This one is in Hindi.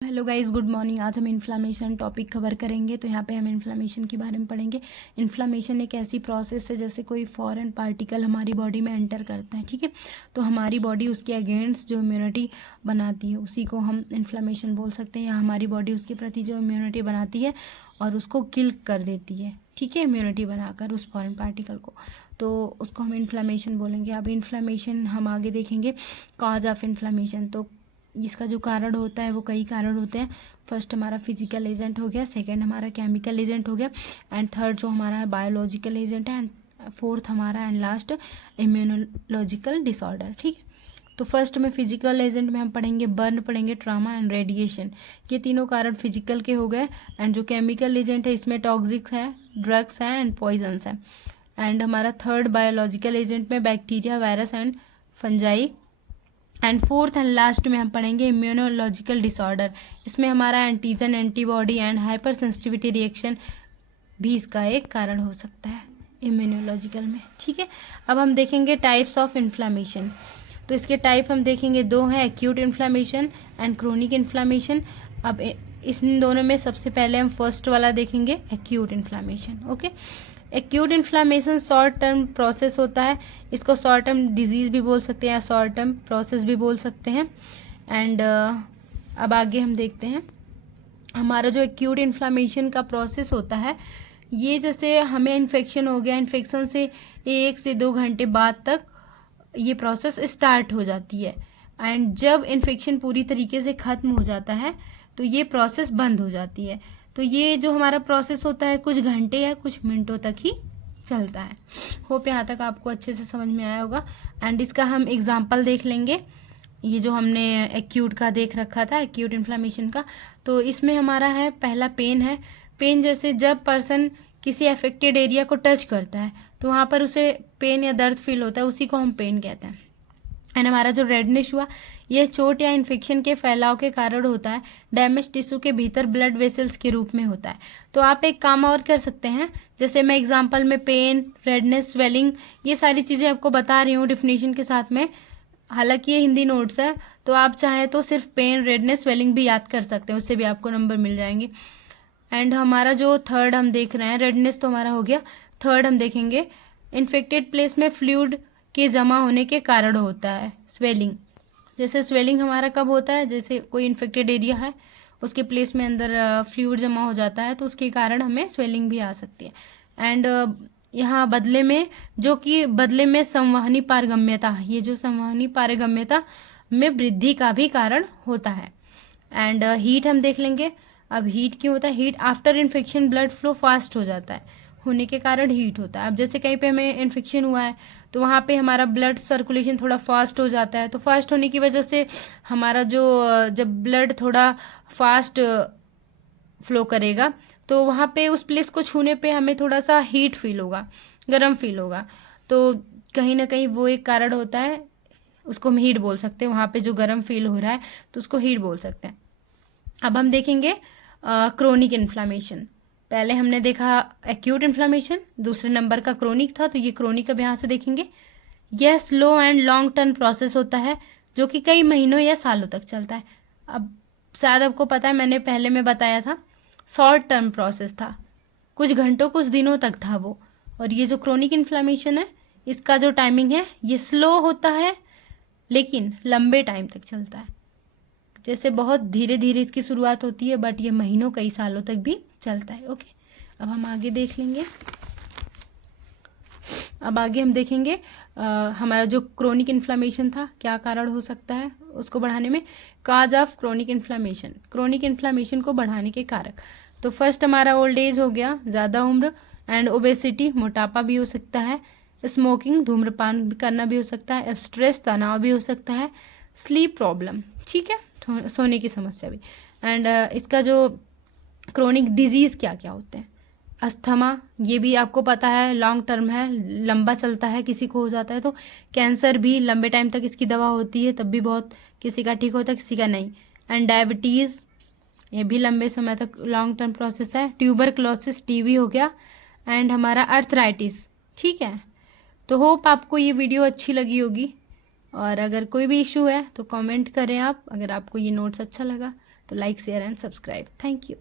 Hello guys, good morning. आज हम इन्फ्लामेशन टॉपिक कवर करेंगे। तो यहाँ पे हम इन्फ्लामेशन के बारे में पढ़ेंगे। इन्फ्लामेशन एक ऐसी प्रोसेस है जैसे कोई फॉरेन पार्टिकल हमारी बॉडी में एंटर करता है, ठीक है। तो हमारी बॉडी उसके अगेंस्ट जो इम्यूनिटी बनाती है उसी को हम इन्फ्लामेशन बोल सकते हैं, या हमारी बॉडी उसके प्रति जो इम्यूनिटी बनाती है और उसको किल कर देती है, ठीक है, इम्यूनिटी बनाकर उस फॉरेन पार्टिकल को, तो उसको हम इन्फ्लामेशन बोलेंगे। अब इन्फ्लामेशन हम आगे देखेंगे कॉज ऑफ इन्फ्लामेशन। तो इसका जो कारण होता है वो कई कारण होते हैं। फर्स्ट हमारा फिजिकल एजेंट हो गया, सेकंड हमारा केमिकल एजेंट हो गया, एंड थर्ड जो हमारा है बायोलॉजिकल एजेंट है, एंड फोर्थ हमारा एंड लास्ट इम्यूनोलॉजिकल डिसऑर्डर, ठीक है। तो फर्स्ट में फिजिकल एजेंट में हम पढ़ेंगे बर्न, पढ़ेंगे ट्रामा एंड रेडिएशन। ये तीनों कारण फिजिकल के हो गए। एंड जो केमिकल एजेंट है इसमें टॉक्सिक है, ड्रग्स है एंड पॉइजन्स है। एंड हमारा थर्ड बायोलॉजिकल एजेंट में bacteria, virus and fungi. And fourth and last में हम पढ़ेंगे इम्यूनोलॉजिकल डिसऑर्डर। इसमें हमारा antigen, antibody and hyper sensitivity reaction भी इसका एक कारण हो सकता है इम्यूनोलॉजिकल में, ठीक है। अब हम देखेंगे टाइप्स ऑफ इन्फ्लामेशन। तो इसके टाइप हम देखेंगे दो हैं, acute inflammation and chronic inflammation. अब इन दोनों में सबसे पहले हम फर्स्ट वाला देखेंगे, acute inflammation, okay. Acute inflammation short term process होता है। इसको शॉर्ट टर्म डिजीज़ भी बोल सकते हैं या शॉर्ट टर्म प्रोसेस भी बोल सकते हैं। एंड अब आगे हम देखते हैं हमारा जो एक्यूट इन्फ्लामेशन का प्रोसेस होता है, ये जैसे हमें इन्फेक्शन हो गया, इन्फेक्शन से 1 से 2 घंटे बाद तक ये प्रोसेस स्टार्ट हो जाती है। एंड जब इन्फेक्शन पूरी तरीके से ख़त्म हो जाता है तो ये प्रोसेस बंद हो जाती है। तो ये जो हमारा प्रोसेस होता है कुछ घंटे या कुछ मिनटों तक ही चलता है। होप यहाँ तक आपको अच्छे से समझ में आया होगा। एंड इसका हम एग्जांपल देख लेंगे। ये जो हमने एक्यूट का देख रखा था, एक्यूट इन्फ्लामेशन का, तो इसमें हमारा है पहला पेन है। पेन जैसे जब पर्सन किसी अफेक्टेड एरिया को टच करता है तो वहाँ पर उसे पेन या दर्द फील होता है, उसी को हम पेन कहते हैं। एंड हमारा जो रेडनेस हुआ, यह चोट या इन्फेक्शन के फैलाव के कारण होता है। डैमेज टिश्यू के भीतर ब्लड वेसल्स के रूप में होता है। तो आप एक काम और कर सकते हैं, जैसे मैं एग्जांपल में पेन, रेडनेस, स्वेलिंग, ये सारी चीज़ें आपको बता रही हूँ डिफिनीशन के साथ में। हालांकि ये हिंदी नोट्स है, तो आप चाहें तो सिर्फ पेन, रेडनेस, स्वेलिंग भी याद कर सकते हैं, उससे भी आपको नंबर मिल जाएंगे। एंड हमारा जो थर्ड हम देख रहे हैं, रेडनेस तो हमारा हो गया। थर्ड हम देखेंगे इन्फेक्टेड प्लेस में फ्लूइड के जमा होने के कारण होता है स्वेलिंग। जैसे स्वेलिंग हमारा कब होता है, जैसे कोई इन्फेक्टेड एरिया है उसके प्लेस में अंदर फ्लूइड जमा हो जाता है, तो उसके कारण हमें स्वेलिंग भी आ सकती है। एंड यहाँ बदले में संवहनी पारगम्यता, ये जो संवहनी पारगम्यता में वृद्धि का भी कारण होता है। एंड हीट हम देख लेंगे। अब हीट क्यों होता है, heat after infection blood flow fast हो जाता है, होने के कारण हीट होता है। अब जैसे कहीं पे हमें इन्फेक्शन हुआ है तो वहाँ पे हमारा ब्लड सर्कुलेशन थोड़ा फास्ट हो जाता है, तो फास्ट होने की वजह से हमारा जो जब ब्लड थोड़ा फास्ट फ्लो करेगा तो वहाँ पे उस प्लेस को छूने पे हमें थोड़ा सा हीट फील होगा, गर्म फील होगा। तो कहीं ना कहीं वो एक कारण होता है, उसको हम हीट बोल सकते हैं। वहाँ पे जो गर्म फील हो रहा है तो उसको हीट बोल सकते हैं। अब हम देखेंगे क्रोनिक इन्फ्लामेशन। पहले हमने देखा एक्यूट इन्फ्लामेशन, दूसरे नंबर का क्रोनिक था, तो ये क्रोनिक अब यहाँ से देखेंगे। यह slow and long term process होता है जो कि कई महीनों या सालों तक चलता है। अब शायद आपको पता है, मैंने पहले में बताया था शॉर्ट टर्म प्रोसेस था, कुछ घंटों कुछ दिनों तक था वो। और ये जो क्रोनिक इन्फ्लामेशन है इसका जो टाइमिंग है ये स्लो होता है लेकिन लंबे टाइम तक चलता है। जैसे बहुत धीरे धीरे इसकी शुरुआत होती है बट ये महीनों कई सालों तक भी चलता है, ओके। अब हम आगे देख लेंगे। अब आगे हम देखेंगे हमारा जो क्रोनिक इन्फ्लामेशन था क्या कारण हो सकता है उसको बढ़ाने में। Cause of chronic inflammation, chronic inflammation को बढ़ाने के कारक। तो फर्स्ट हमारा ओल्ड एज हो गया, ज़्यादा उम्र, एंड ओबेसिटी, मोटापा भी हो सकता है, स्मोकिंग, धूम्रपान करना भी हो सकता है, स्ट्रेस, तनाव भी हो सकता है, स्लीप प्रॉब्लम, ठीक है, सोने की समस्या भी। एंड इसका जो क्रोनिक डिजीज़ क्या क्या होते हैं, अस्थमा, ये भी आपको पता है लॉन्ग टर्म है, लंबा चलता है, किसी को हो जाता है तो। कैंसर भी लंबे टाइम तक इसकी दवा होती है, तब भी बहुत किसी का ठीक होता है, किसी का नहीं। एंड डायबिटीज़, ये भी लंबे समय तक लॉन्ग टर्म प्रोसेस है। ट्यूबरक्लोसिस, टीबी हो गया। एंड हमारा अर्थराइटिस, ठीक है। तो होप आपको ये वीडियो अच्छी लगी होगी, और अगर कोई भी इशू है तो कमेंट करें आप, अगर आपको ये नोट्स अच्छा लगा। तो like share and subscribe. Thank you.